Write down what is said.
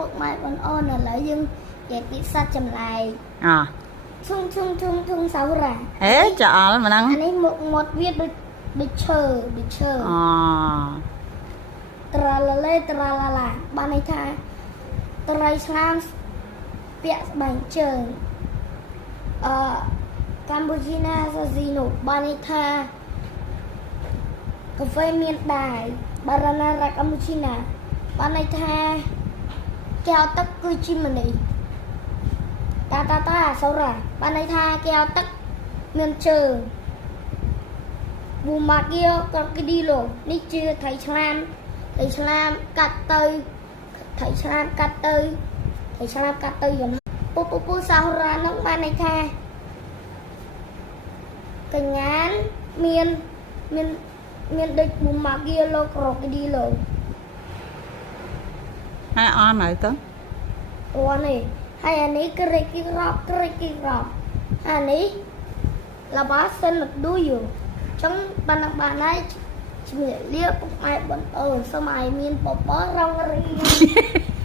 ពុកម៉ែបងអូនឥឡូវយើងនិយាយពីសត្វចម្លែកធុងសៅរ៉ាហេចាអល់មិនហ្នឹងអានេះមុខមាត់វាដូចឈើត្រាឡាលេត្រាឡាឡាបានន័យថាត្រីឆ្លាមពាក់ស្បែកជើងកម្ពុជាណាសាស៊ីណូបានន័យថាកាហ្វេមានដែរបារណារ៉ាកម្ពុជាណាបានន័យថាកែវទឹកគឺជាមនីតាសរ៉ាបានន័យថាកែវទឹកមានជើងប៊ូម៉ាគីយ៉ូក៏គីឌីឡូនេះជាត្រីឆ្លាមកាត់ទៅត្រីឆ្លាមកាត់ទៅយន្តពូសរ៉ានឹងបានន័យថាកញ្ញានមានដូចប៊ូម៉ាគីយ៉ូឡូក្រគីឌីឡូហើយអន់ហើយទៅអូនេះហើយអានេះក្រេកគីរ៉បអានេះឡាបាសិនមកឌូយូចឹងបានហើយជំរាបលាពុកម៉ែបងអូនសូមឲ្យមានពពករងរី